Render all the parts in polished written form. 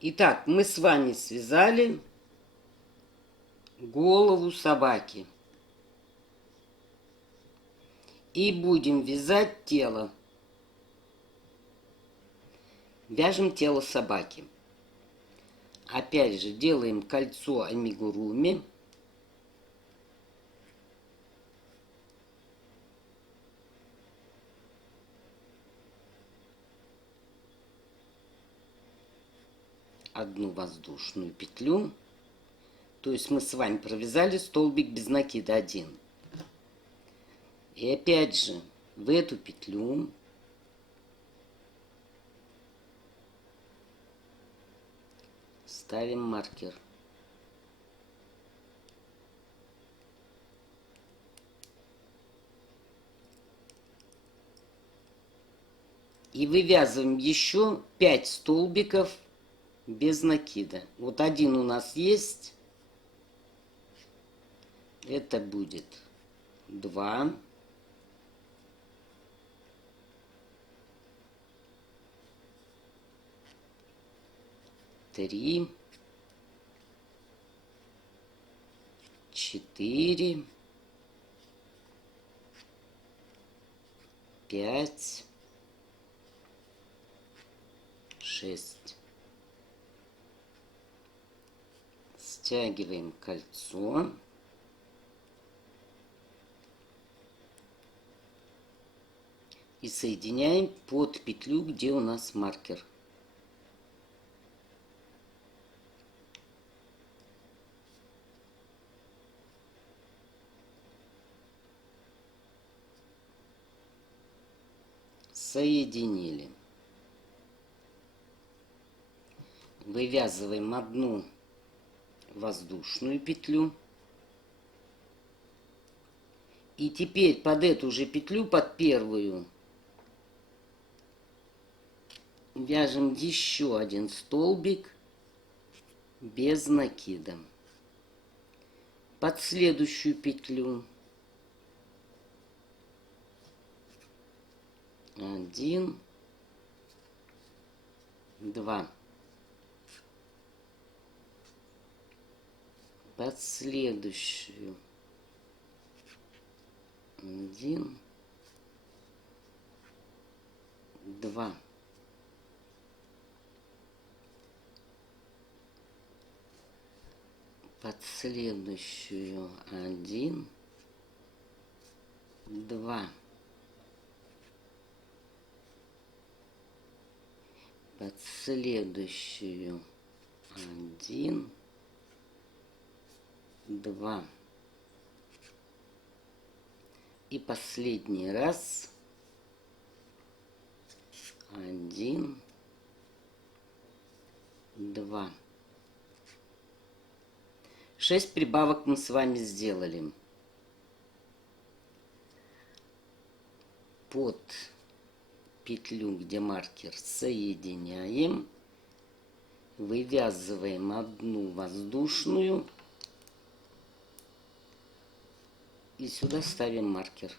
Итак, мы с вами связали голову собаки. И будем вязать тело. Вяжем тело собаки. Опять же делаем кольцо амигуруми. Одну воздушную петлю. То есть мы с вами провязали столбик без накида один. И опять же в эту петлю ставим маркер. И вывязываем еще 5 столбиков без накида. Вот один у нас есть. Это будет 2. 3, 4, 5, 6. Стягиваем кольцо. И соединяем под петлю, где у нас маркер. Соединили. Вывязываем одну воздушную петлю. И теперь под эту же петлю, под первую, вяжем еще один столбик без накида. Под следующую петлю 1, 2. Под следующую 1, 2. Под следующую 1, 2. Под следующую 1, 2. И последний раз 1, 2. 6 прибавок мы с вами сделали. Под петлю, где маркер, соединяем, вывязываем одну воздушную и сюда ставим маркер.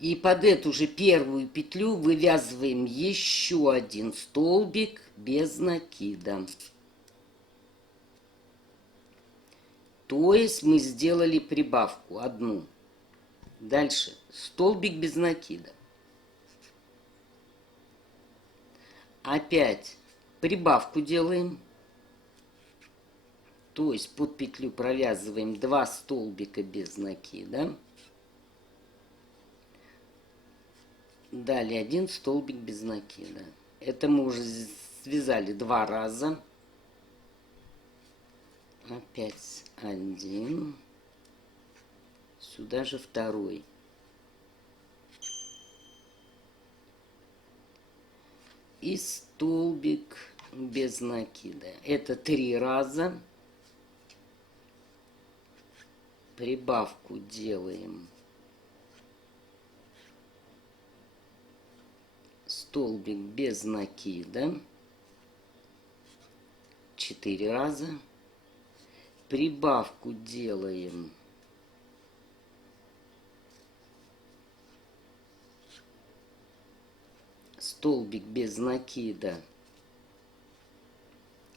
И под эту же первую петлю вывязываем еще один столбик без накида. То есть мы сделали прибавку одну. Дальше столбик без накида. Опять прибавку делаем. То есть под петлю провязываем 2 столбика без накида. Далее 1 столбик без накида. Это мы уже связали 2 раза. Опять 1. Сюда же второй. И столбик без накида. Это 3 раза. Прибавку делаем. Столбик без накида 4 раза. Прибавку делаем. Столбик без накида.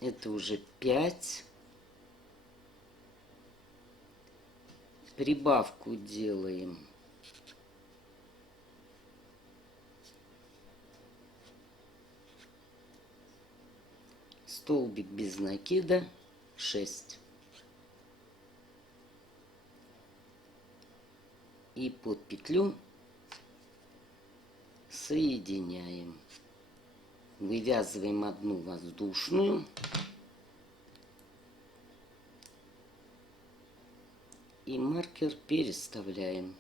Это уже 5. Прибавку делаем. Столбик без накида 6. И под петлю соединяем. Вывязываем одну воздушную. И маркер переставляем.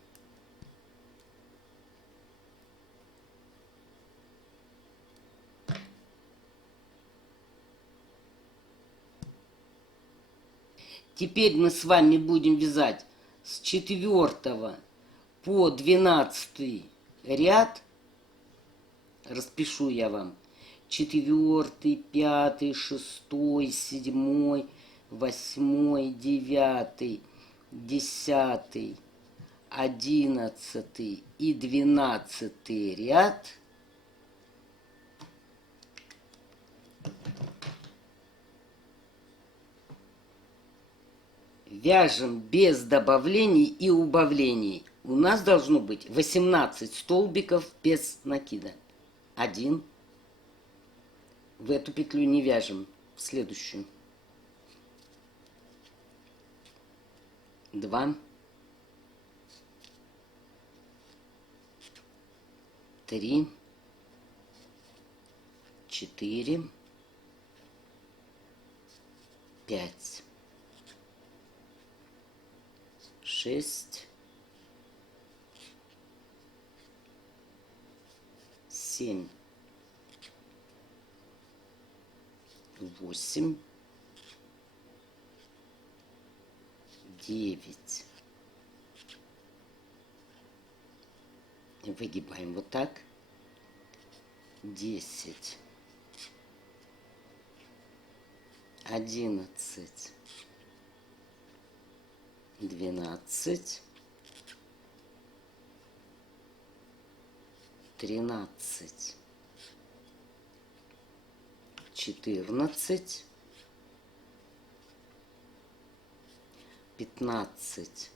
Теперь мы с вами будем вязать с 4 по 12 ряд. Распишу я вам. 4, 5, 6, 7, 8, 9, 10, 11 и 12 ряд. Вяжем без добавлений и убавлений. У нас должно быть 18 столбиков без накида. 1. В эту петлю не вяжем. В следующую. 2. 3. 4. 5. 6, 7, 8, 9. Выгибаем вот так. 10, 11, 12, 13, 14, 15,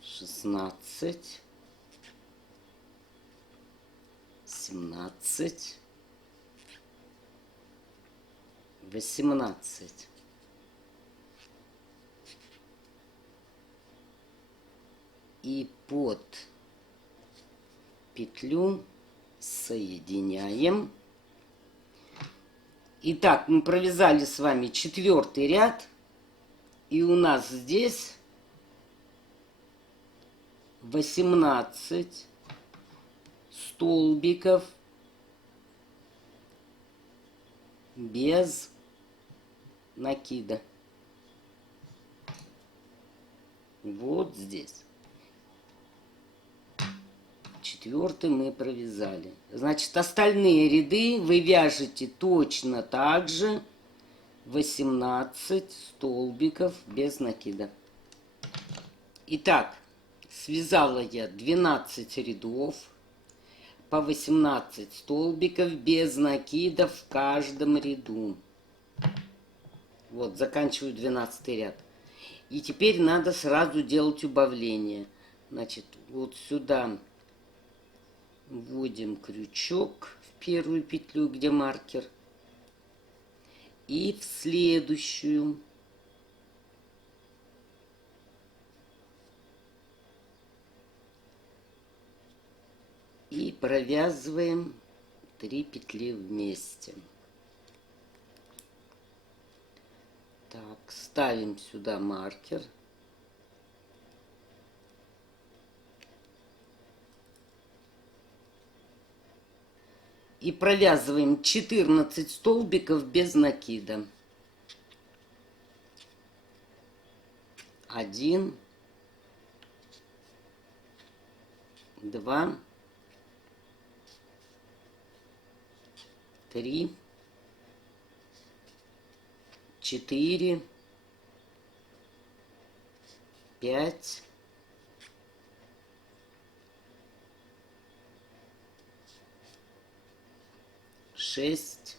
16, 17, 18. И под петлю соединяем. Итак, мы провязали с вами 4 ряд. И у нас здесь 18 столбиков без накида. Вот здесь. 4 мы провязали. Значит, остальные ряды вы вяжете точно так же. 18 столбиков без накида. Итак, связала я 12 рядов по 18 столбиков без накида в каждом ряду. Вот, заканчиваю 12 ряд. И теперь надо сразу делать убавление. Значит, вот сюда вводим крючок в первую петлю, где маркер, и в следующую. И провязываем 3 петли вместе. Так, ставим сюда маркер. И провязываем 14 столбиков без накида. 1, 2, 3, 4, 5, 6,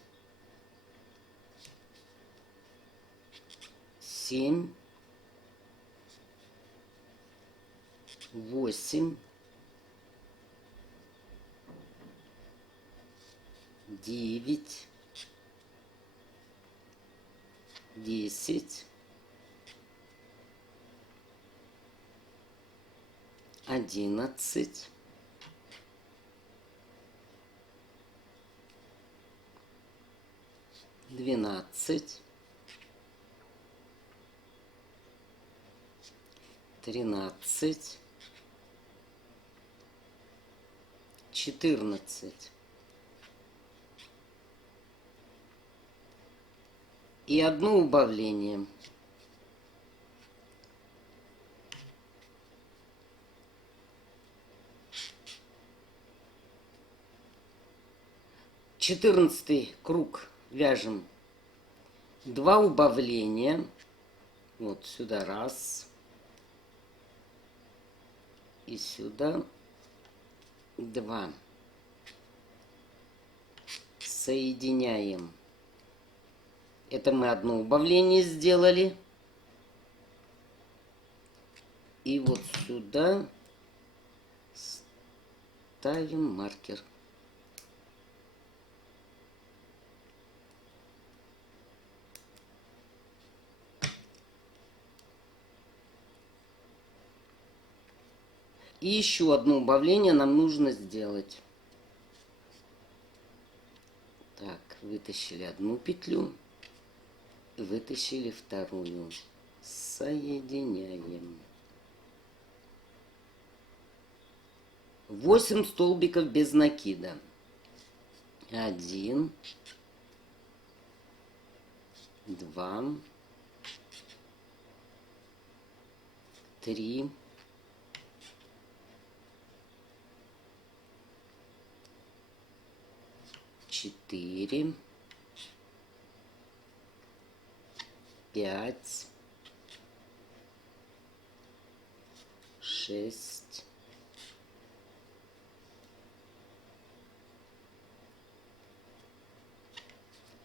7, 8, 9, 10, 11, 12, 13, 14. И одно убавление. Четырнадцатый круг вяжем. 2 убавления. Вот сюда раз. И сюда 2. Соединяем. Это мы одно убавление сделали. И вот сюда ставим маркер. И еще одно убавление нам нужно сделать. Так, вытащили одну петлю, вытащили вторую. Соединяем. 8 столбиков без накида. 1, 2, 3, 4, 5, 6,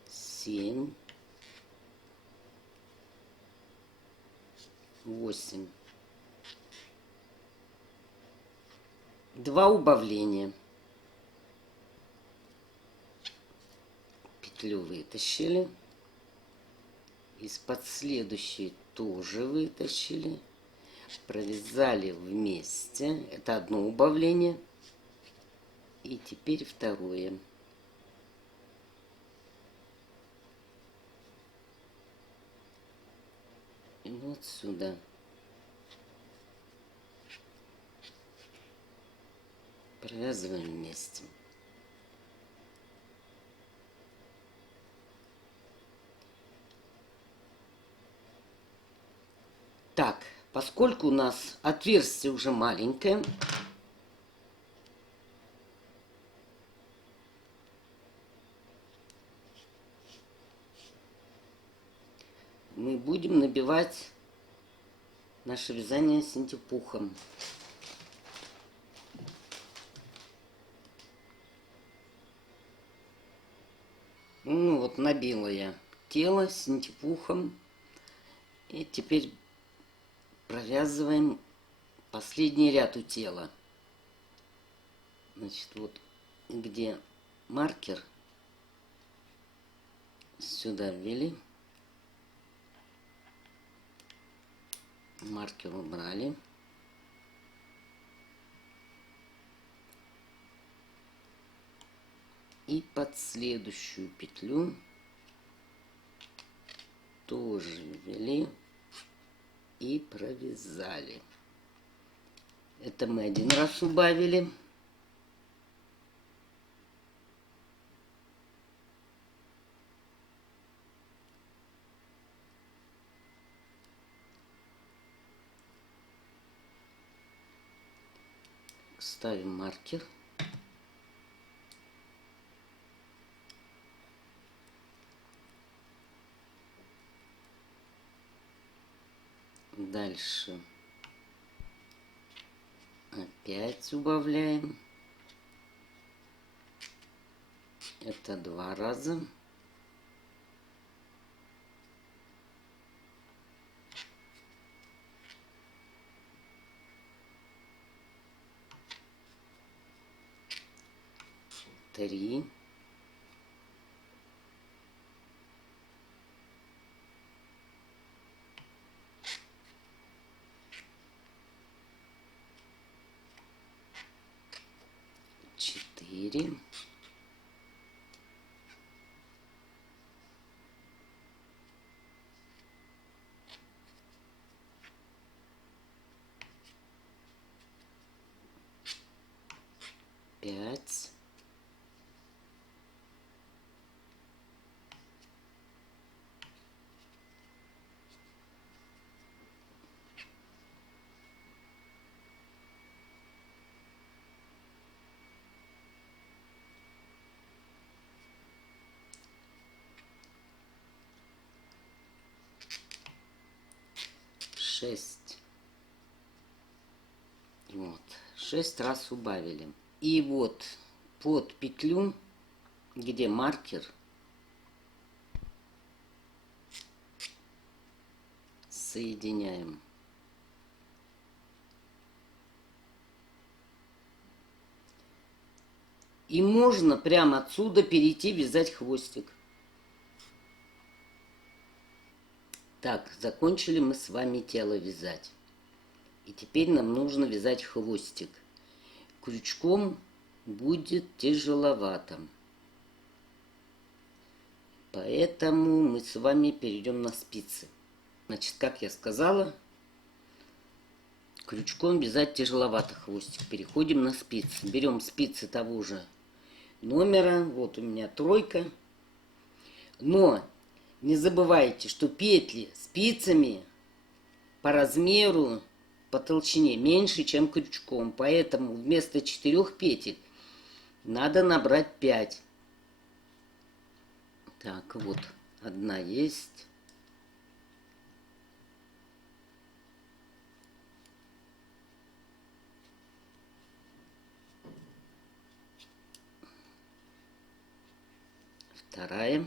7, 8. 2 убавления. Петлю вытащили. Из-под следующей тоже вытащили. Провязали вместе. Это одно убавление. И теперь второе. И вот сюда. Провязываем вместе. Так, поскольку у нас отверстие уже маленькое, мы будем набивать наше вязание синтепухом. Ну вот, набила я тело синтепухом. И теперь провязываем последний ряд у тела. Значит, вот где маркер, сюда ввели. Маркер убрали. И под следующую петлю тоже ввели и провязали. Это мы один раз убавили. Ставим маркер. Дальше опять убавляем. Это 2 раза. Три. Четыре. Пять. Шесть. Вот. 6 раз убавили. И вот под петлю, где маркер, соединяем. И можно прямо отсюда перейти вязать хвостик. Так, закончили мы с вами тело вязать. И теперь нам нужно вязать хвостик. Крючком будет тяжеловато. Поэтому мы с вами перейдем на спицы. Значит, как я сказала, крючком вязать тяжеловато хвостик. Переходим на спицы. Берем спицы того же номера. Вот у меня 3. Но не забывайте, что петли спицами по размеру, по толщине меньше, чем крючком. Поэтому вместо 4 петель надо набрать 5. Так, вот одна есть. Вторая.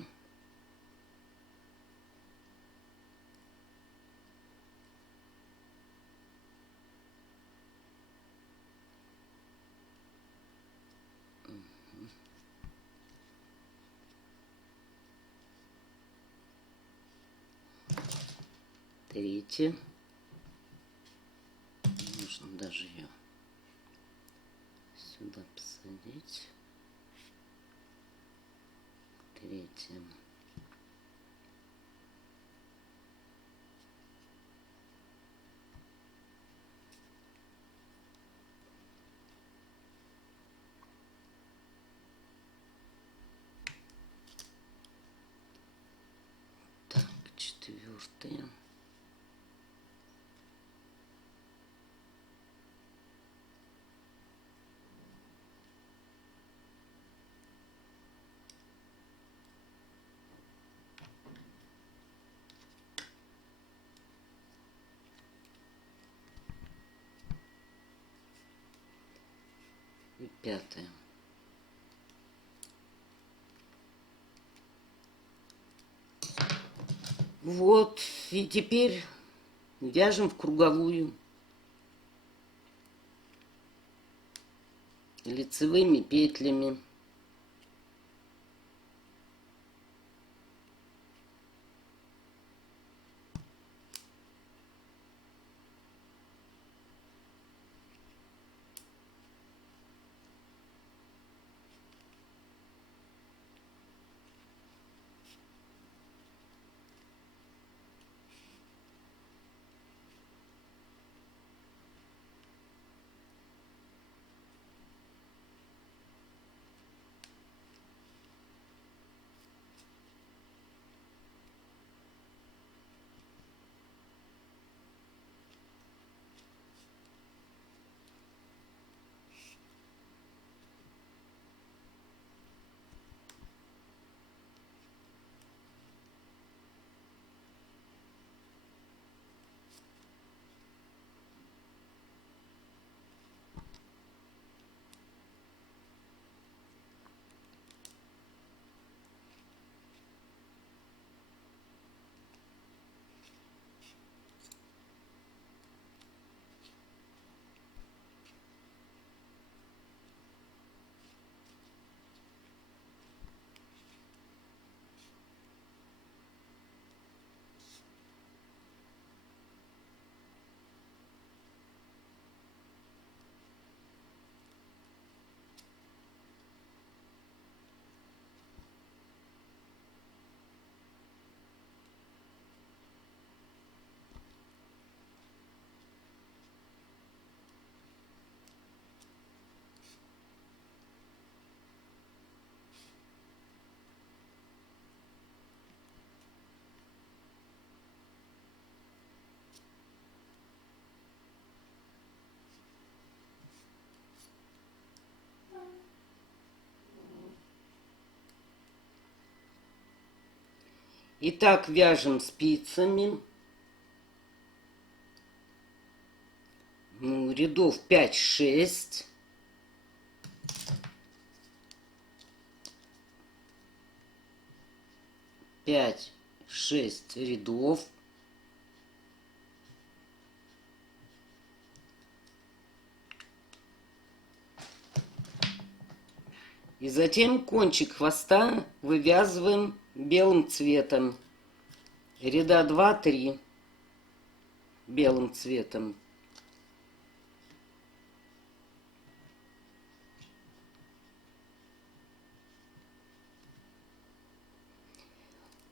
Третья. Можно даже ее сюда посадить. Третья. Так, 4. И 5. Вот, и теперь вяжем в круговую лицевыми петлями. Итак, вяжем спицами. Рядов 5-6. Пять, 6 рядов. И затем кончик хвоста вывязываем белым цветом. Ряда 2-3 белым цветом.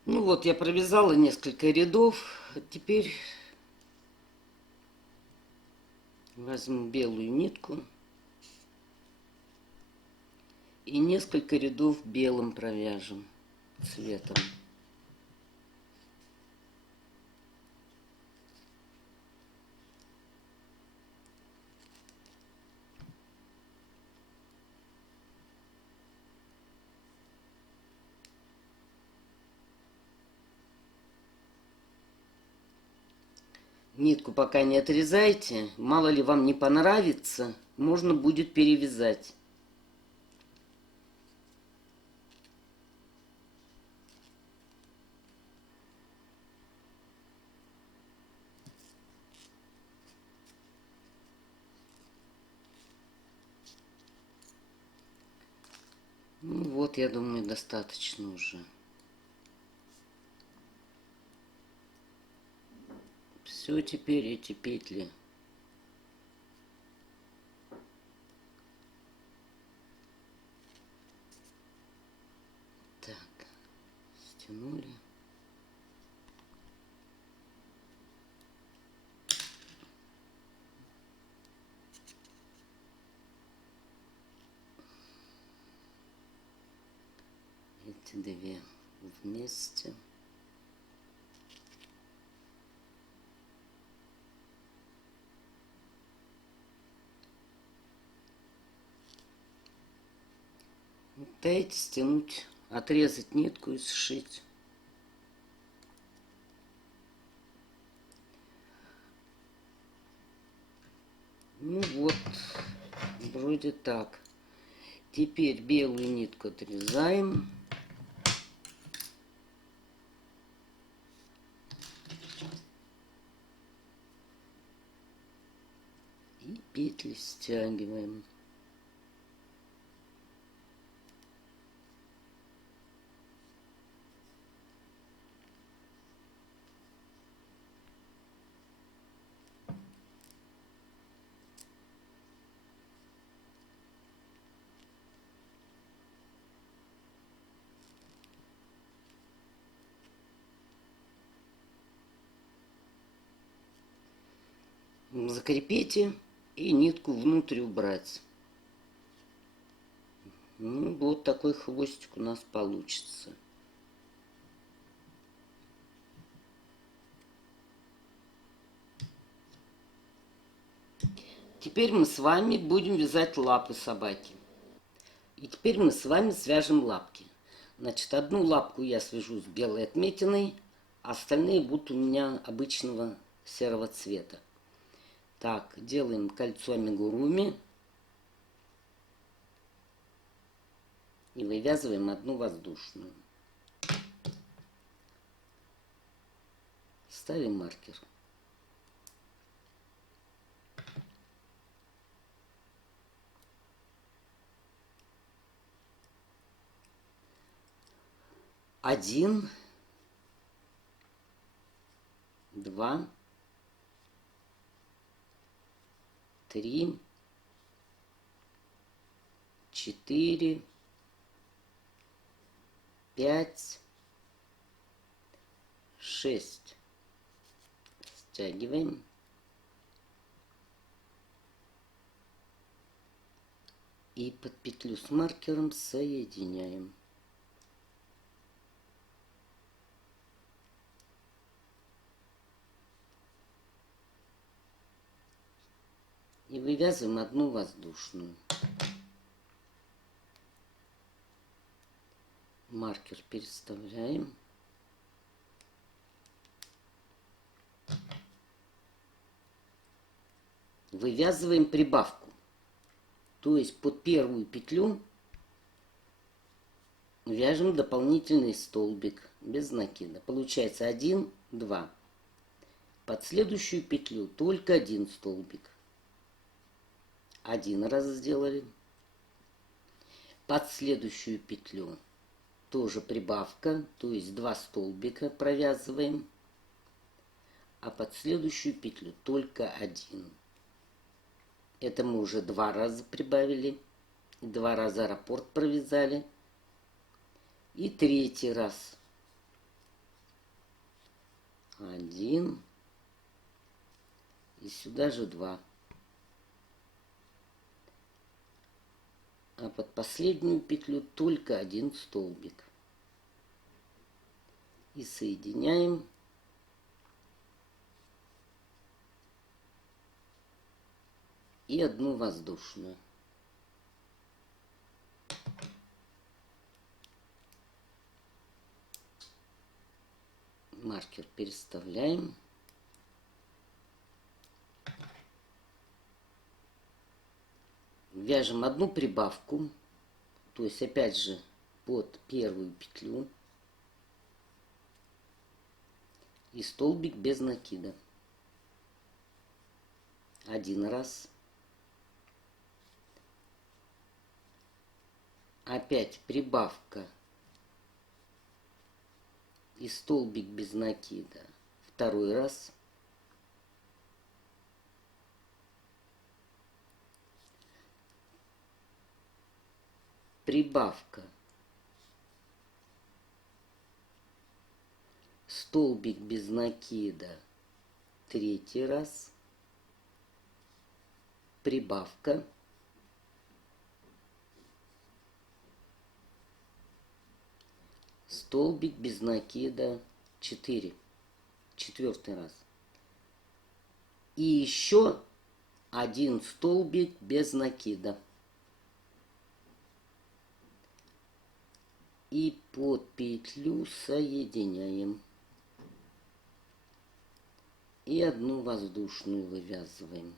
Ну вот, я провязала несколько рядов. Теперь возьму белую нитку и несколько рядов белым провяжем цветом. Нитку пока не отрезайте, мало ли вам не понравится, можно будет перевязать. Ну вот, я думаю, достаточно уже. Все, теперь эти петли так стянули. Эти две вместе. Дайте стянуть, отрезать нитку и сшить. Ну вот, вроде так. Теперь белую нитку отрезаем. И петли стягиваем. Закрепите и нитку внутрь убрать. Ну, вот такой хвостик у нас получится. Теперь мы с вами будем вязать лапы собаки. И теперь мы с вами свяжем лапки. Значит, одну лапку я свяжу с белой отметиной, а остальные будут у меня обычного серого цвета. Так, делаем кольцо амигуруми и вывязываем одну воздушную. Ставим маркер. Один, два, три, четыре, 5, 6. Стягиваем. И под петлю с маркером соединяем. И вывязываем одну воздушную. Маркер переставляем. вывязываем прибавку. То есть под первую петлю вяжем дополнительный столбик без накида. Получается 1, 2. Под следующую петлю только один столбик. Один раз сделали. Под следующую петлю тоже прибавка, то есть 2 столбика провязываем. А под следующую петлю только один. Это мы уже 2 раза прибавили. 2 раза раппорт провязали. И третий раз. 1. И сюда же 2. А под последнюю петлю только один столбик. И соединяем. И одну воздушную. Маркер переставляем. Вяжем одну прибавку, то есть опять же под первую петлю и столбик без накида. Один раз. Опять прибавка и столбик без накида. Второй раз. Прибавка. Столбик без накида. Третий раз. Прибавка. Столбик без накида 4. Четвертый раз. И еще один столбик без накида. И под петлю соединяем. И одну воздушную вывязываем.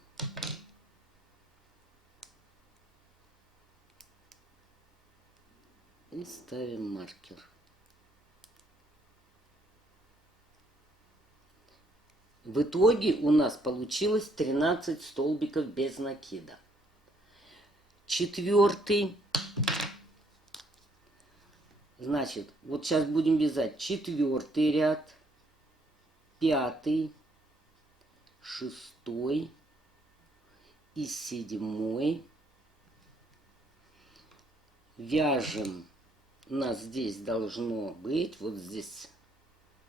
И ставим маркер. В итоге у нас получилось 13 столбиков без накида. Четвертый. Значит, вот сейчас будем вязать четвертый ряд, пятый, шестой и седьмой. Вяжем. У нас здесь должно быть, вот здесь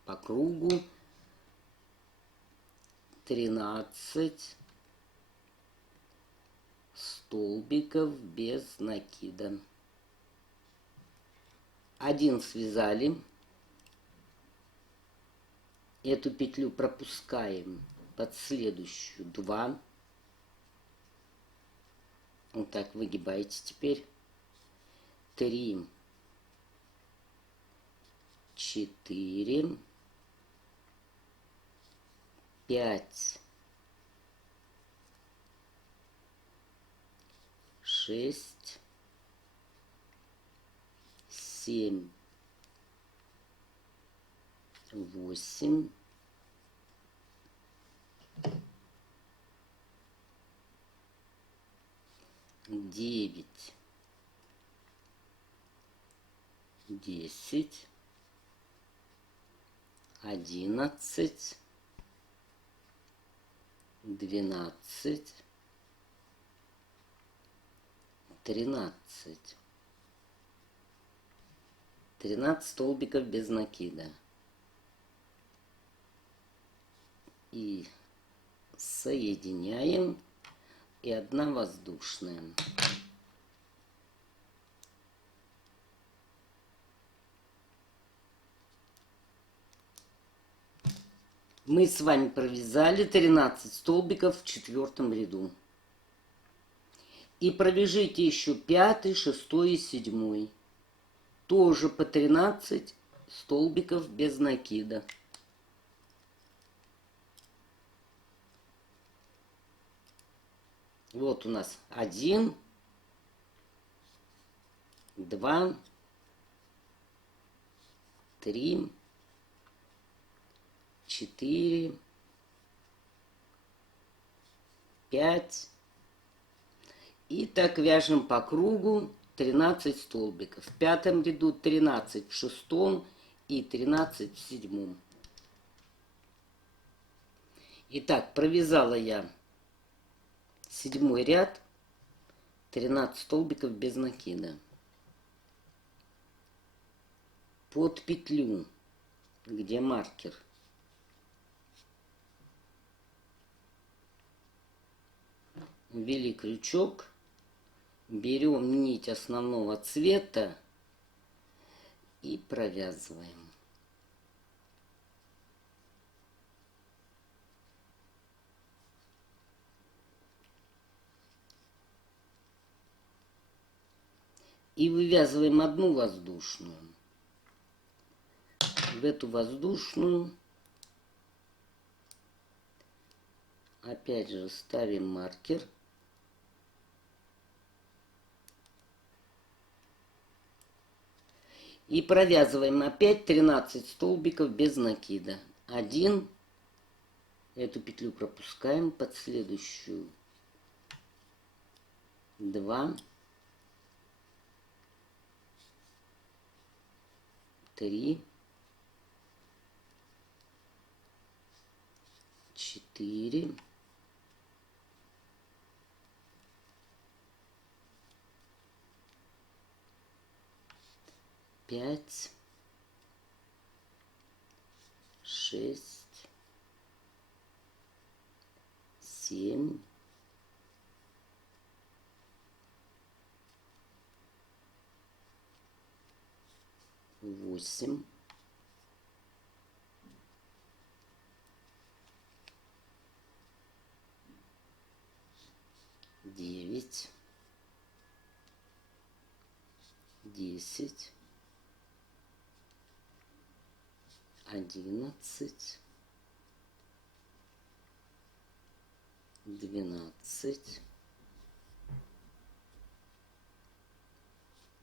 по кругу, 13 столбиков без накида. Один связали. Эту петлю пропускаем под следующую 2. Вот так выгибаете теперь. 3, 4, 5, 6, 7, 8, 9, 10, 11, 12, 13. 13 столбиков без накида. И соединяем. И одна воздушная. Мы с вами провязали 13 столбиков в четвертом ряду. И провяжите еще 5, 6 и 7. Тоже по 13 столбиков без накида. Вот у нас 1, 2, 3, 4, 5. И так вяжем по кругу 13 столбиков. В пятом ряду 13 в шестом и 13 в седьмом. Итак, провязала я седьмой ряд, 13 столбиков без накида. Под петлю, где маркер, ввели крючок, берем нить основного цвета и провязываем. И вывязываем одну воздушную. В эту воздушную опять же ставим маркер. И провязываем опять 13 столбиков без накида. 1, эту петлю пропускаем, под следующую 2, 3, 4, 5, 6, 7, 8, 9, 10, 11, 12,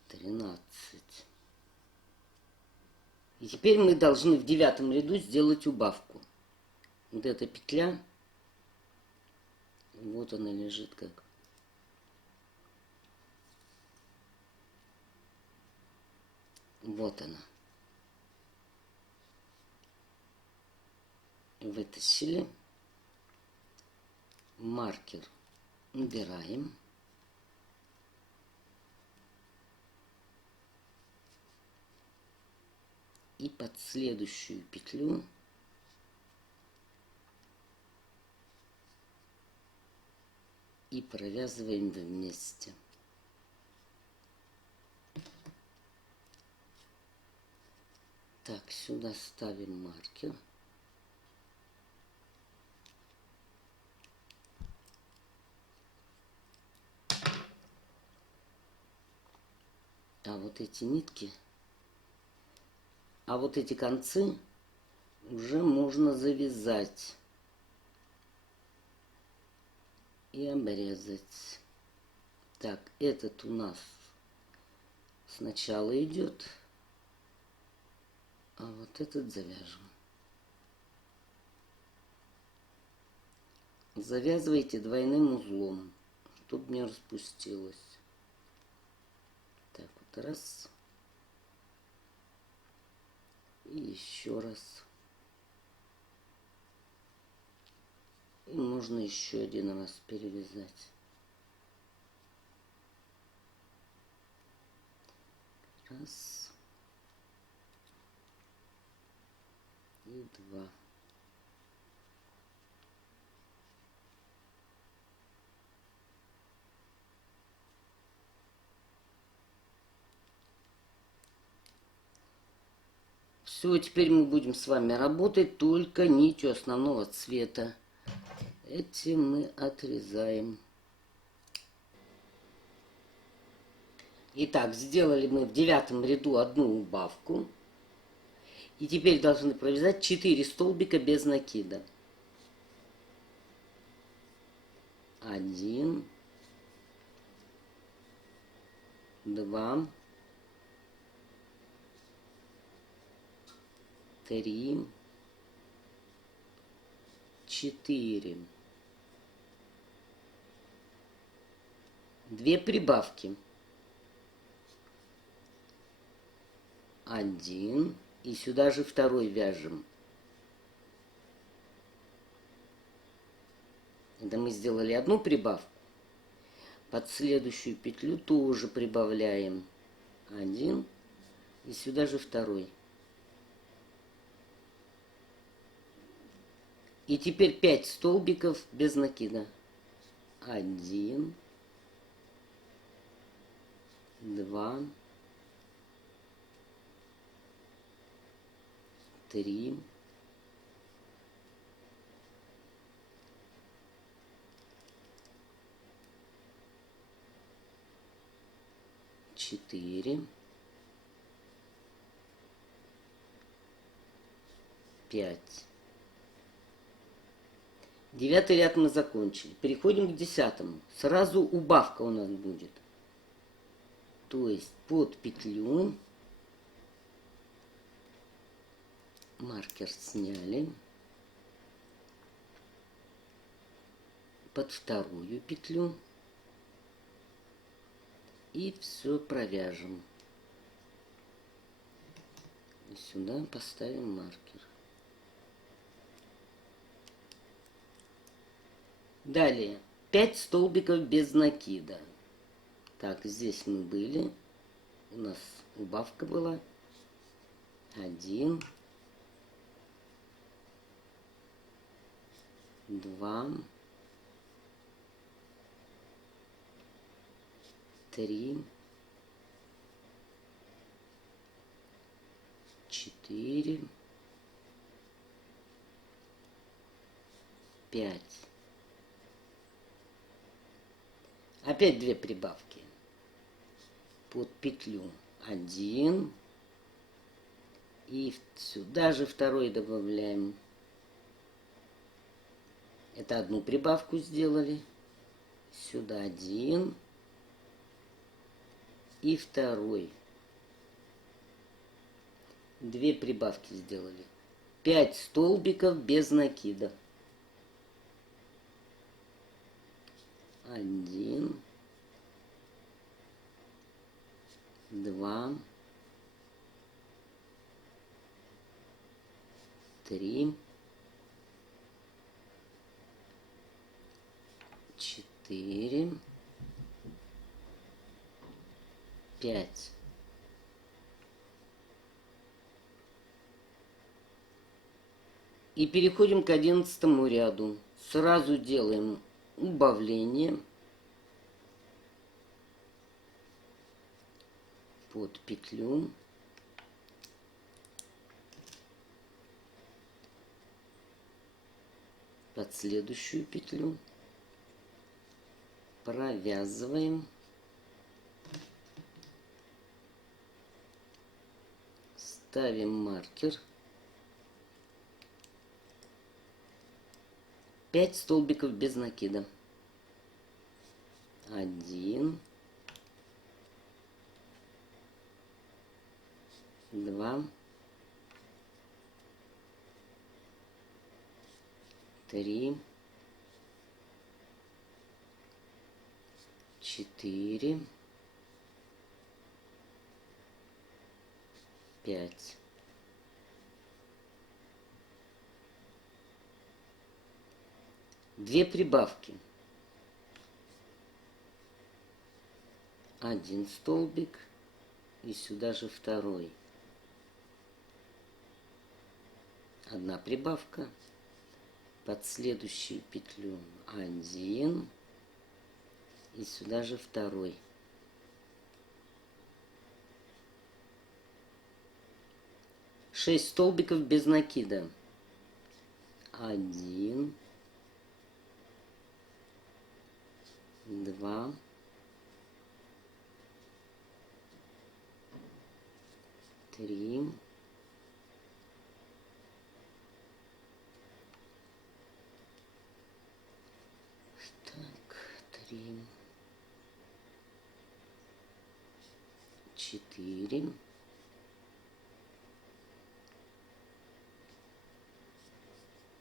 13. И теперь мы должны в 9 ряду сделать убавку. Вот эта петля, вот она лежит как. Вот она. Вытащили. Маркер убираем. И под следующую петлю и провязываем вместе. Так, сюда ставим маркер. А вот эти нитки, а вот эти концы уже можно завязать и обрезать. Так, этот у нас сначала идет, а вот этот завяжем. Завязывайте двойным узлом, чтобы не распустилось. Так, вот раз. И еще раз. И можно еще один раз перевязать. Раз. И два. Все, теперь мы будем с вами работать только нитью основного цвета. Эти мы отрезаем. Итак, сделали мы в 9 ряду одну убавку. И теперь должны провязать 4 столбика без накида. 1, 2, 3, 4. Две прибавки. 1. И сюда же второй вяжем. Это мы сделали одну прибавку. Под следующую петлю тоже прибавляем 1. И сюда же второй. И теперь 5 столбиков без накида. 1, 2, 3, 4, 5. Девятый ряд мы закончили. Переходим к 10-му. Сразу убавка у нас будет. То есть под петлю маркер сняли. Под вторую петлю. И все провяжем. И сюда поставим маркер. Далее 5 столбиков без накида. Так, здесь мы были. У нас убавка была. 1, 2, 3, 4, 5. Опять две прибавки. Под петлю 1. И сюда же второй добавляем. Это одну прибавку сделали. Сюда 1. И второй. Две прибавки сделали. 5 столбиков без накида. 1, 2, 3, 4, 5. И переходим к 11-му ряду. Сразу делаем убавление под петлю. Под следующую петлю провязываем. Ставим маркер. 5 столбиков без накида. 1, 2, 3, 4, 5. Две прибавки. 1 столбик и сюда же второй. Одна прибавка. Под следующую петлю 1 и сюда же второй. Шесть столбиков без накида. 1, 2, 3, 3, 4,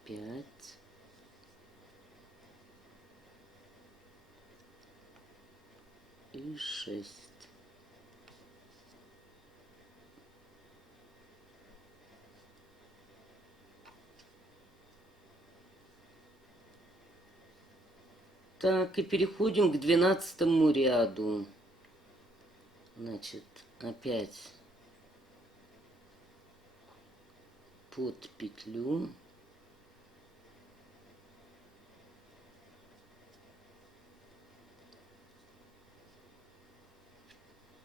5, и 6. Так, и переходим к 12 ряду. Значит, опять под петлю.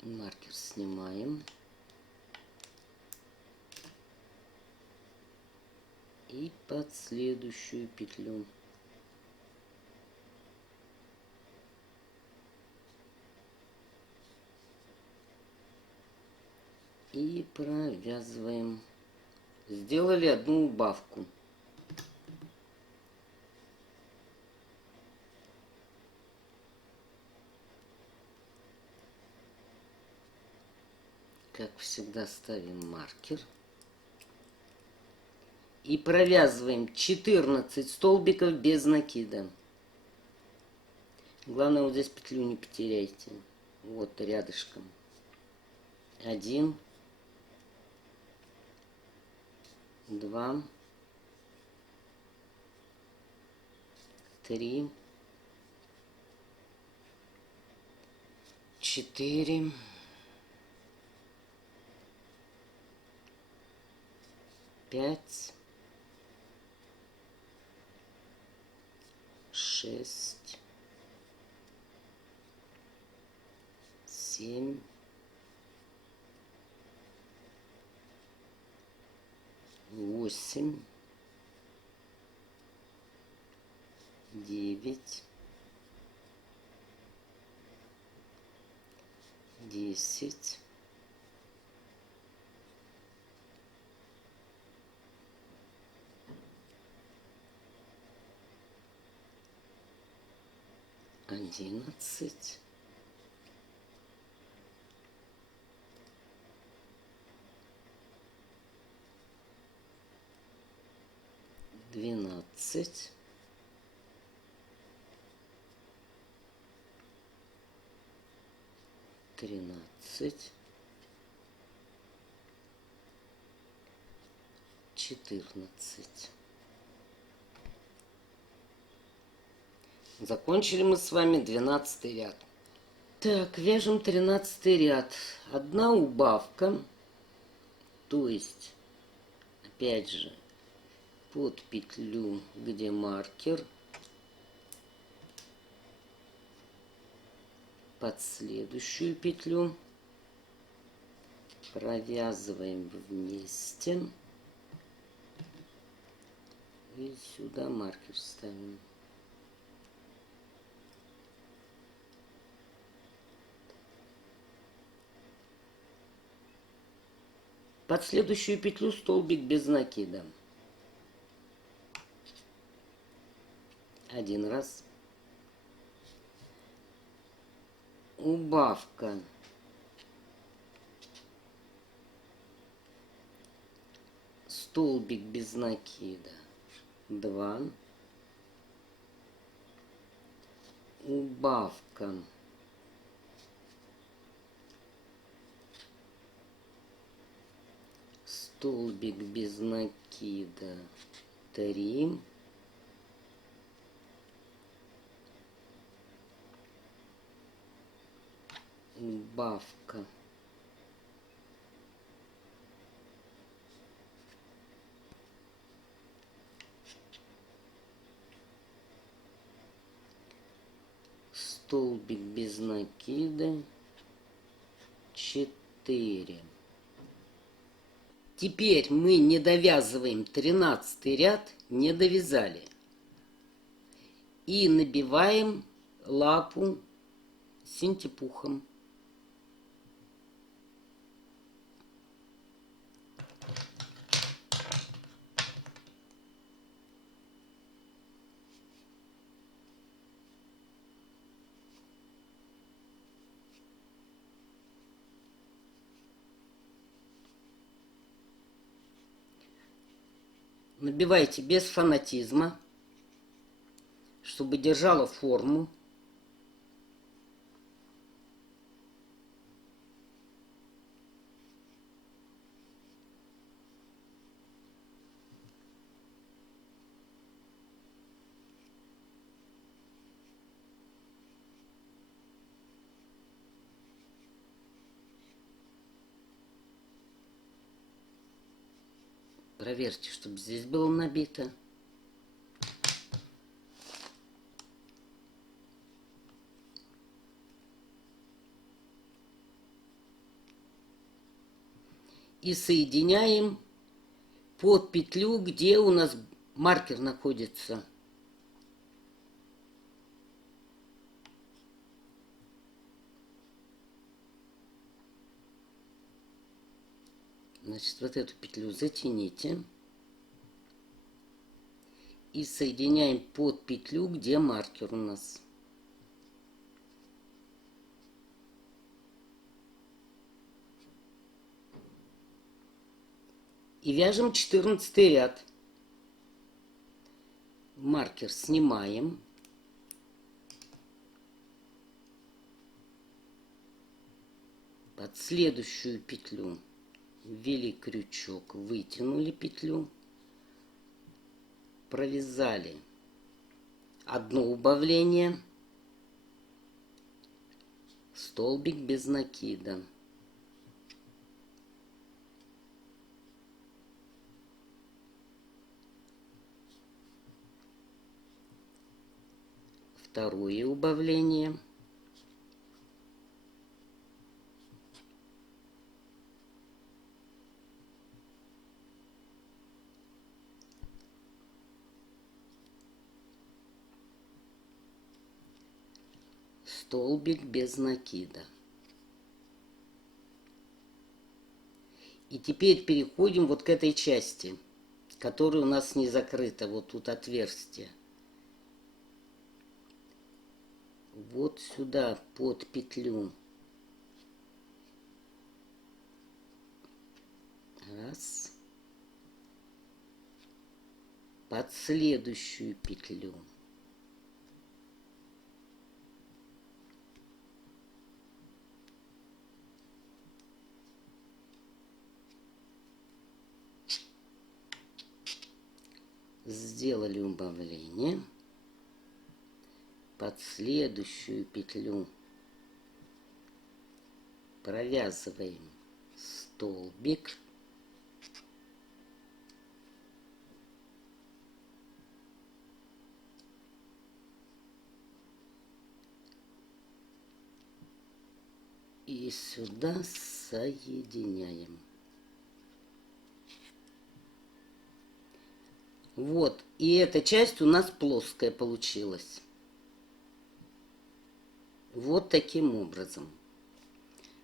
Маркер снимаем. И под следующую петлю. И провязываем. Сделали одну убавку. Как всегда, ставим маркер. И провязываем 14 столбиков без накида. Главное, вот здесь петлю не потеряйте. Вот рядышком. 1, 2, 3, 4, 5, 6, 7, 8, 9, 10, 11, 12, 13, 14. Закончили мы с вами 12 ряд. Так, вяжем 13 ряд. Одна убавка, то есть, опять же, под петлю, где маркер, под следующую петлю провязываем вместе и сюда маркер ставим. Под следующую петлю столбик без накида. Один раз. Убавка. Столбик без накида. 2. Убавка. Столбик без накида. 3. Убавка. Столбик без накида. 4. Теперь мы не довязываем 13 ряд, не довязали. И набиваем лапу синтепухом. Набивайте без фанатизма, чтобы держала форму. Проверьте, чтобы здесь было набито. И соединяем под петлю, где у нас маркер находится. Значит, вот эту петлю затяните. И соединяем под петлю, где маркер у нас. И вяжем 14 ряд. Маркер снимаем. Под следующую петлю ввели крючок, вытянули петлю, провязали одно убавление, столбик без накида. Второе убавление. Столбик без накида. И теперь переходим вот к этой части, которая у нас не закрыта. Вот тут отверстие. Вот сюда под петлю. Раз. Под следующую петлю. Сделали убавление. Под следующую петлю провязываем столбик. И сюда соединяем. Вот, и эта часть у нас плоская получилась. Вот таким образом.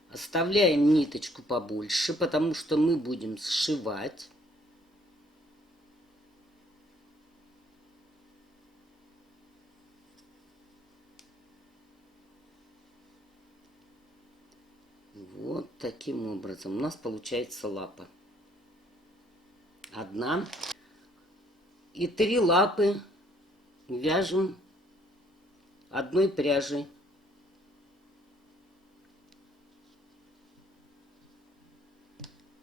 Оставляем ниточку побольше, потому что мы будем сшивать. Вот таким образом у нас получается лапа. Одна. И 3 лапы вяжем одной пряжей.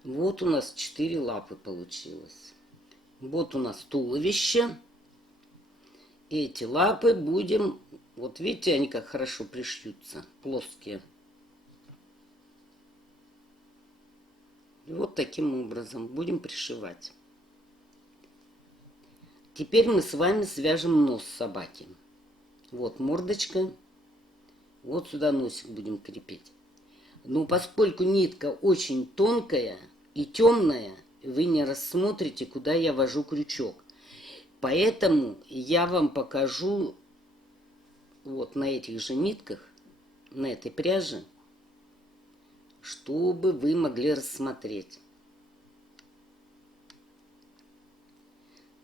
Вот у нас 4 лапы получилось. Вот у нас туловище. Эти лапы будем... Вот видите, они как хорошо пришьются. Плоские. И вот таким образом будем пришивать. Теперь мы с вами свяжем нос собаки. Вот мордочка. Вот сюда носик будем крепить. Но поскольку нитка очень тонкая и темная, вы не рассмотрите, куда я вожу крючок. Поэтому я вам покажу вот на этих же нитках, на этой пряже, чтобы вы могли рассмотреть.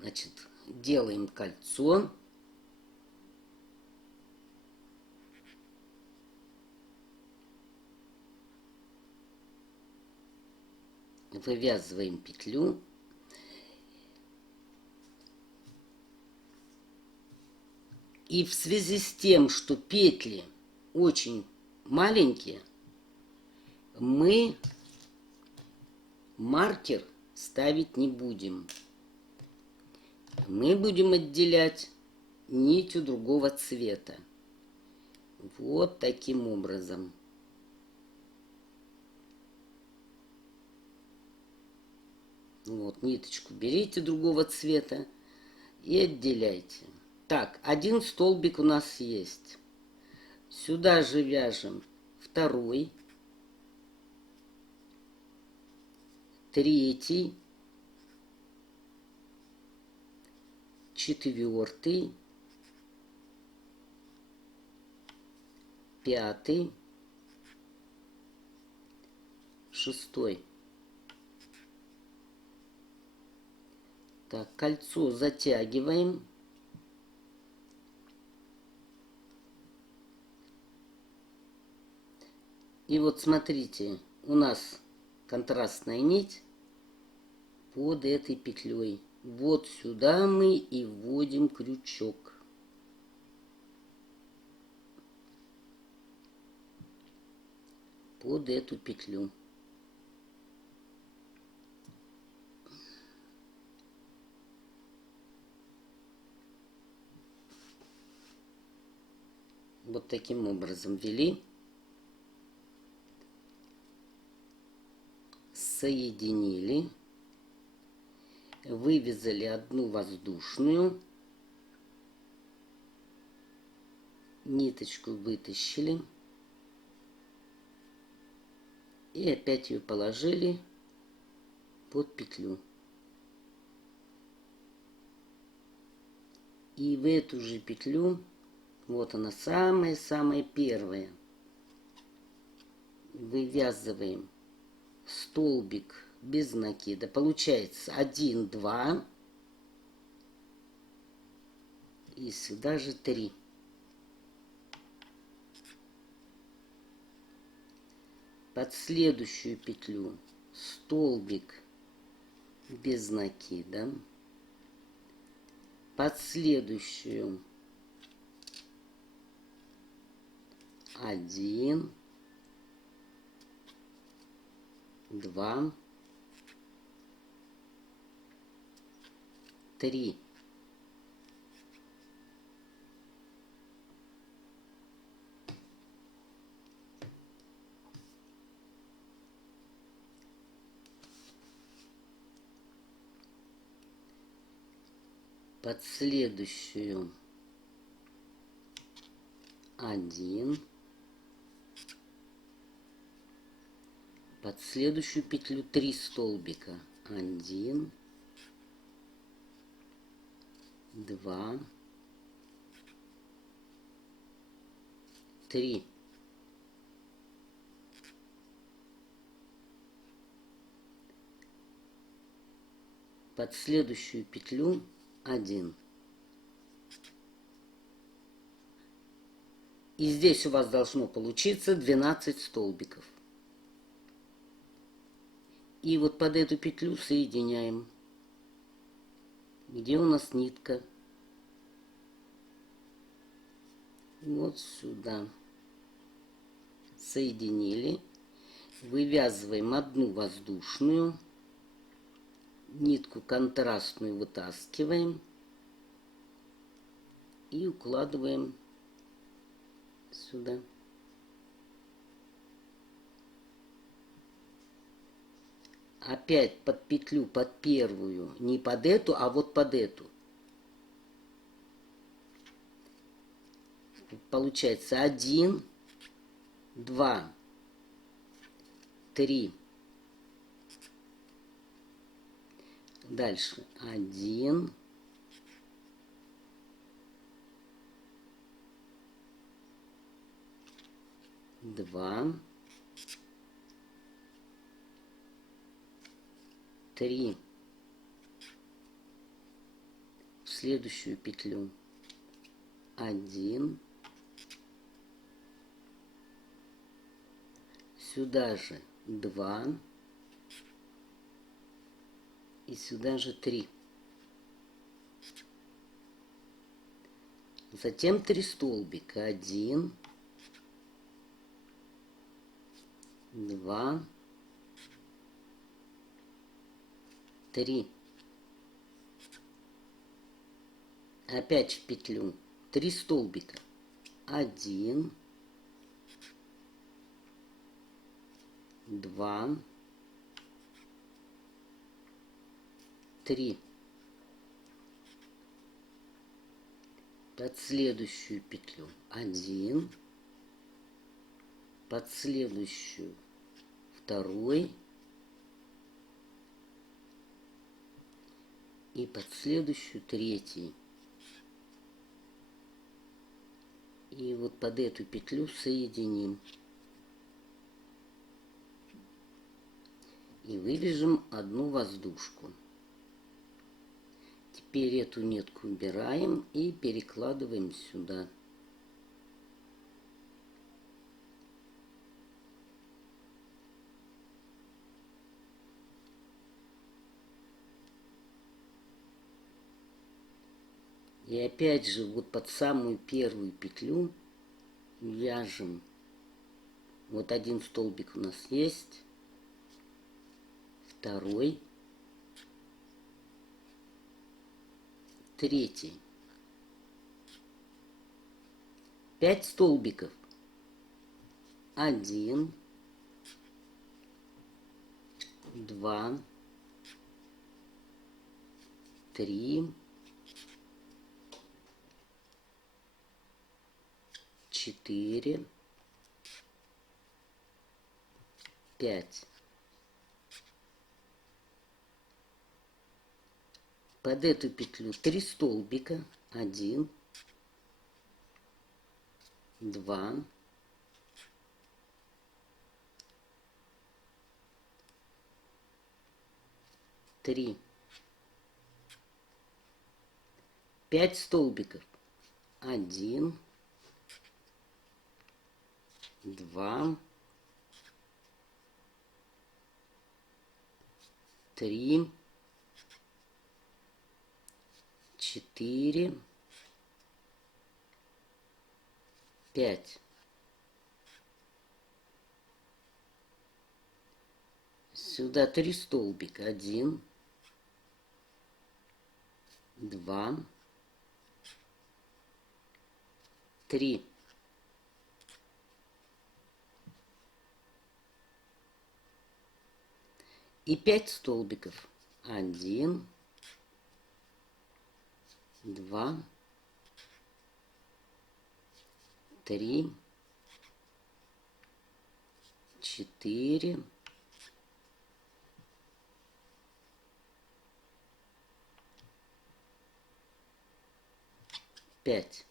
Значит, делаем кольцо. Вывязываем петлю. И в связи с тем, что петли очень маленькие, мы маркер ставить не будем. Мы будем отделять нитью другого цвета. Вот таким образом. Вот, ниточку берите другого цвета и отделяйте. Так, один столбик у нас есть. Сюда же вяжем второй, третий, четвертый, пятый, шестой. Так, кольцо затягиваем. И вот смотрите, у нас контрастная нить под этой петлей. Вот сюда мы и вводим крючок. Под эту петлю. Вот таким образом ввели. Соединили. Вывязали одну воздушную. Ниточку вытащили. И опять ее положили под петлю. И в эту же петлю, вот она самая-самая первая, вывязываем столбик без накида. Получается 1, 2 и сюда же 3. Под следующую петлю столбик без накида. Под следующую 1, 2, 3. Под следующую 1, под следующую петлю 3 столбика. 1, 2, 3. Под следующую петлю 1. И здесь у вас должно получиться 12 столбиков. И вот под эту петлю соединяем. Где у нас нитка? Вот сюда. Соединили. Вывязываем одну воздушную. Нитку контрастную вытаскиваем. И укладываем сюда. Опять под петлю, под первую, не под эту, а вот под эту. Получается 1, 2, 3. Дальше 1, 2, 3. В следующую петлю 1. Сюда же 2. И сюда же 3. В затем 3 столбика. 1, 2, 3. Опять в петлю 3 столбика. 1, 2, 3. Под следующую петлю 1, под следующую 2 и под следующую 3. И вот под эту петлю соединим. И вывяжем одну воздушку. Теперь эту нитку убираем и перекладываем сюда. И опять же вот под самую первую петлю вяжем. Вот один столбик у нас есть, второй, третий. 5 столбиков. 1, 2, 3, 4, 5. Под эту петлю 3 столбика. 1, 2, 3. 5 столбиков. 1, 2, 3, 4, 5. Сюда 3 столбика. 1, 2, 3. И 5 столбиков. 1, 2, 3, 4, 5.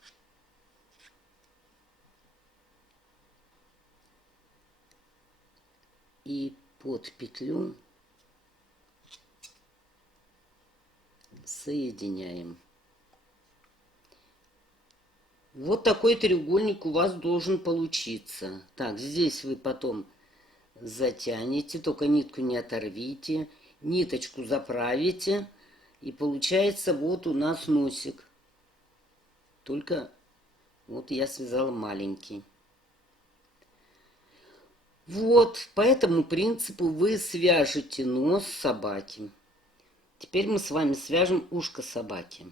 И под петлю соединяем. Вот такой треугольник у вас должен получиться. Так, здесь вы потом затянете, только нитку не оторвите, ниточку заправите, и получается вот у нас носик. Только вот я связала маленький. Вот, по этому принципу вы свяжете нос собаки. Теперь мы с вами свяжем ушко собаки.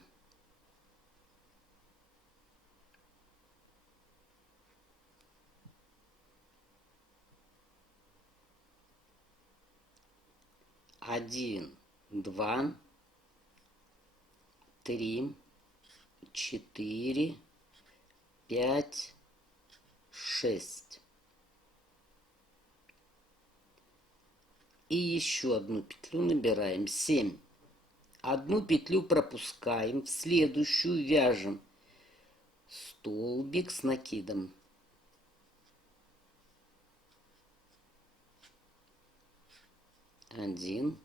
Один, 2, 3, 4, 5, 6. И еще одну петлю набираем. 7. Одну петлю пропускаем, в следующую вяжем столбик с накидом. 1,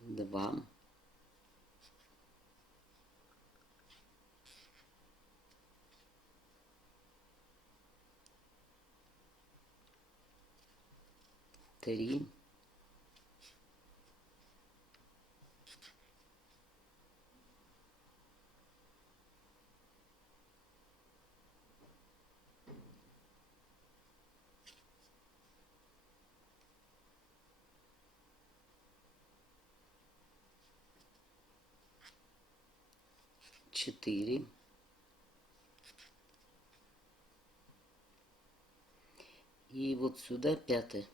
2, 3, 4. И вот сюда 5.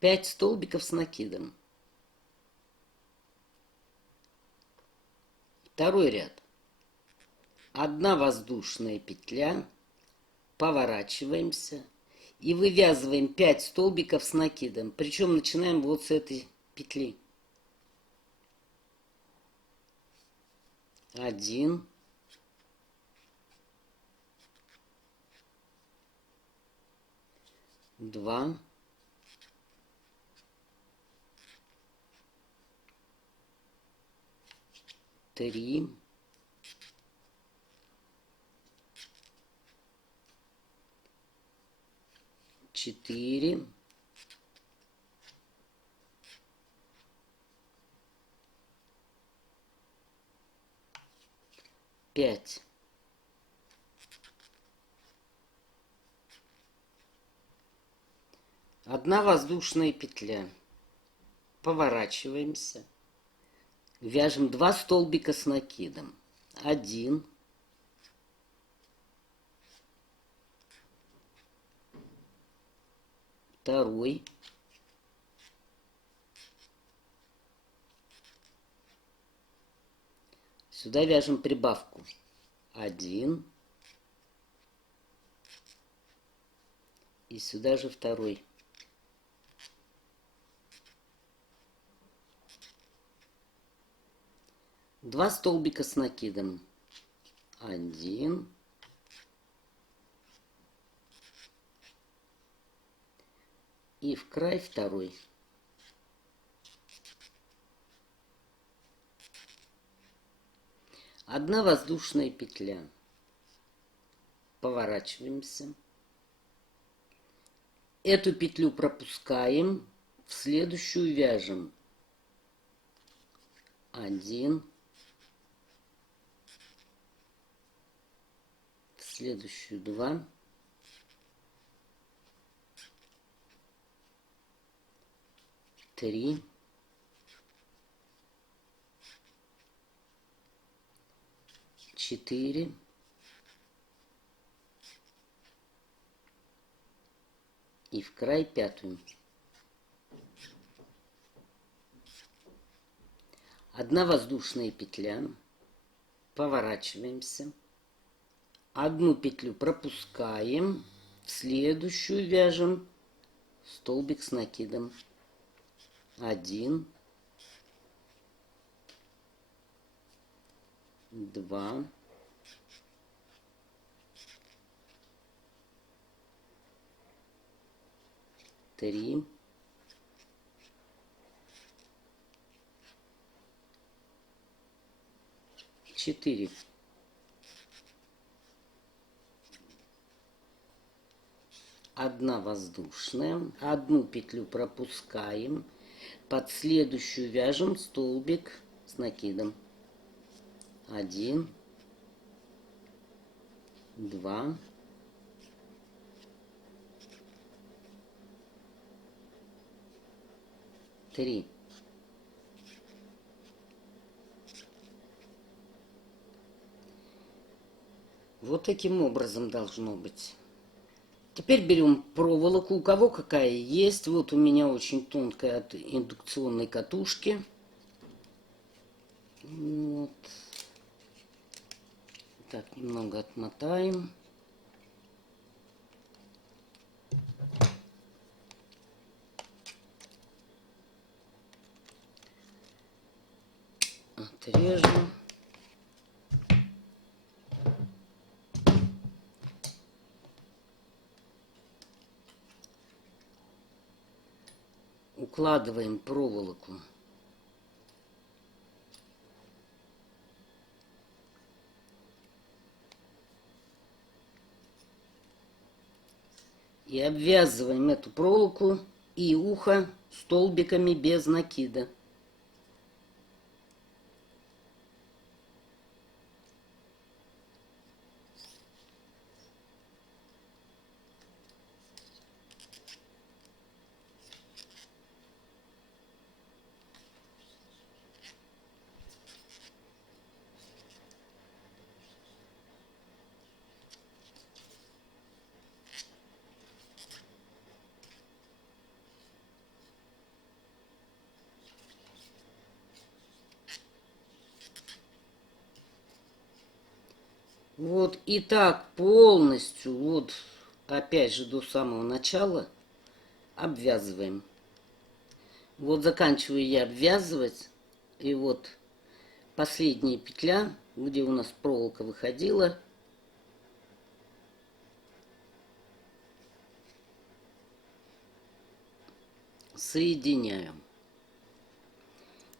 Пять столбиков с накидом. Второй ряд. Одна воздушная петля, поворачиваемся и вывязываем 5 столбиков с накидом. Причем начинаем вот с этой петли. 1, 2, 3, 4, 5. Одна воздушная петля. Поворачиваемся. Вяжем 2 столбика с накидом. 1, 2, сюда вяжем прибавку. 1 и сюда же 2. Два столбика с накидом. 1 и в край 2. Одна воздушная петля. Поворачиваемся. Эту петлю пропускаем, в следующую вяжем. 1, в следующую 2, 3, 4, и в край 5. Одна воздушная петля. Поворачиваемся. Одну петлю пропускаем. В следующую вяжем столбик с накидом. 1, 2, 3, 4. Одна воздушная. Одну петлю пропускаем. Под следующую вяжем столбик с накидом. 1, 2, 3. Вот таким образом должно быть. Теперь берем проволоку, у кого какая есть. Вот у меня очень тонкая от индукционной катушки. Вот. Так, немного отмотаем. Отрежем. Укладываем проволоку и обвязываем эту проволоку и ухо столбиками без накида. Вот и так полностью, вот опять же до самого начала обвязываем. Вот заканчиваю я обвязывать. И вот последняя петля, где у нас проволока выходила. Соединяем.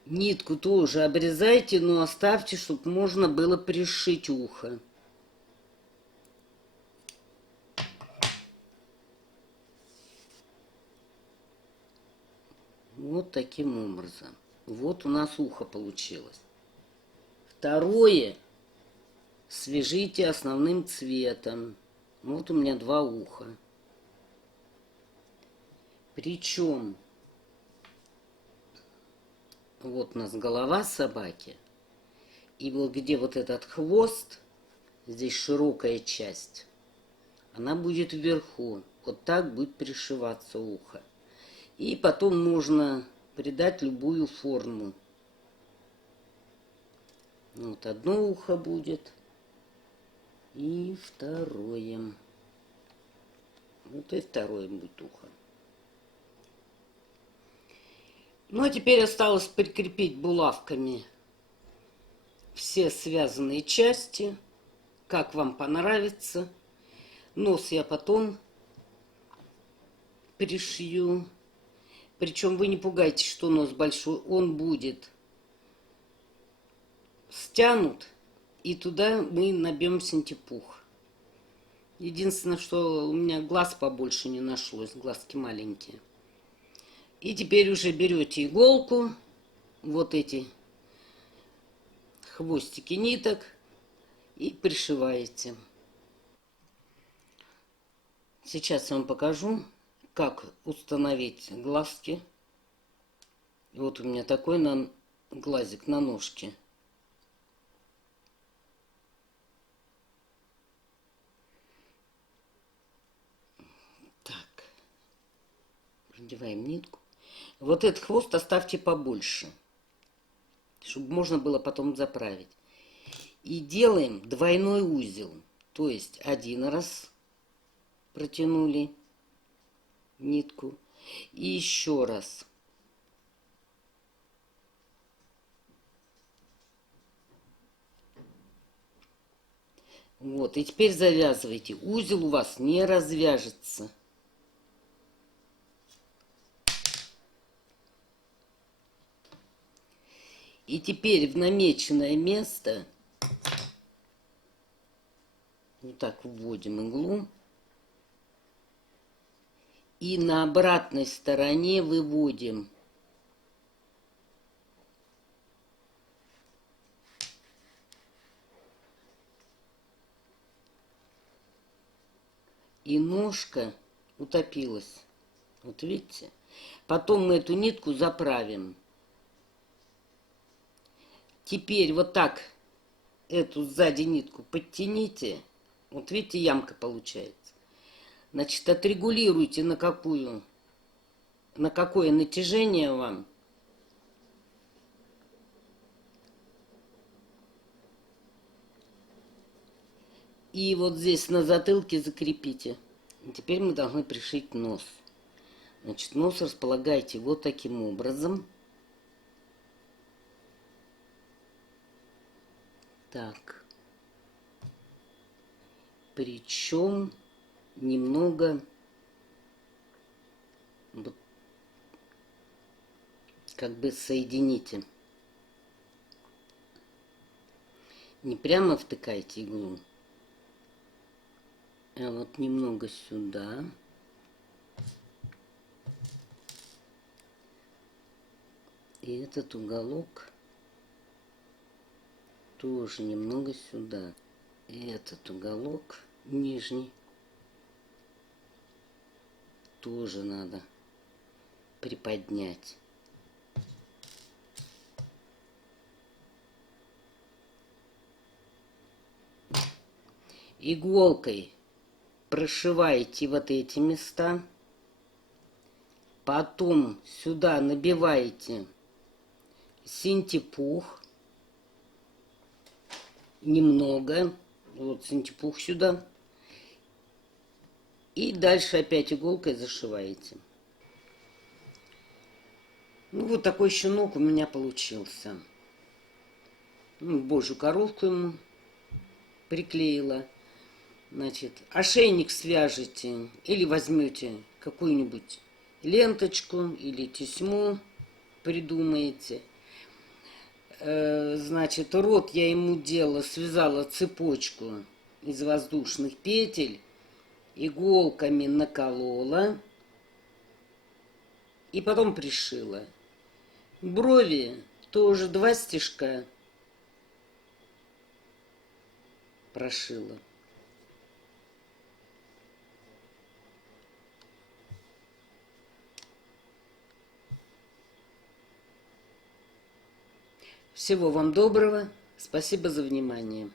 Нитку тоже обрезайте, но оставьте, чтобы можно было пришить ухо. Вот таким образом. Вот у нас ухо получилось. Второе. Свяжите основным цветом. Вот у меня два уха. Причем вот у нас голова собаки. И вот где вот этот хвост, здесь широкая часть, она будет вверху. Вот так будет пришиваться ухо. И потом можно придать любую форму. Вот одно ухо будет. И второе. Вот и второе будет ухо. Ну, а теперь осталось прикрепить булавками все связанные части, как вам понравится. Нос я потом пришью. Причем вы не пугайтесь, что нос большой. Он будет стянут, и туда мы набьем синтепух. Единственное, что у меня глаз побольше не нашлось, глазки маленькие. И теперь уже берете иголку, вот эти хвостики ниток, и пришиваете. Сейчас я вам покажу, как установить глазки. Вот у меня такой глазик на ножке. Так, продеваем нитку. Вот этот хвост оставьте побольше, чтобы можно было потом заправить. И делаем двойной узел. То есть один раз протянули нитку и еще раз. Вот, и теперь завязывайте. Узел у вас не развяжется. И теперь в намеченное место вот так вводим иглу. И на обратной стороне выводим. И ножка утопилась. Вот видите? Потом мы эту нитку заправим. Теперь вот так эту сзади нитку подтяните. Вот видите, ямка получается. Значит, отрегулируйте на какое натяжение вам. И вот здесь на затылке закрепите. И теперь мы должны пришить нос. Значит, нос располагайте вот таким образом. Так. Причем немного вот, как бы соедините. Не прямо втыкайте иглу, а вот немного сюда. И этот уголок тоже немного сюда. И этот уголок нижний тоже надо приподнять. Иголкой прошиваете вот эти места. Потом сюда набиваете синтепух. Немного. вот синтепух сюда. И дальше опять иголкой зашиваете. Ну, вот такой щенок у меня получился. Ну, божью коровку ему приклеила. Значит, ошейник свяжете или возьмете какую-нибудь ленточку или тесьму, придумаете. Значит, рот я ему делала, связала цепочку из воздушных петель, иголками наколола и потом пришила. Брови тоже 2 стежка прошила. Всего вам доброго. Спасибо за внимание.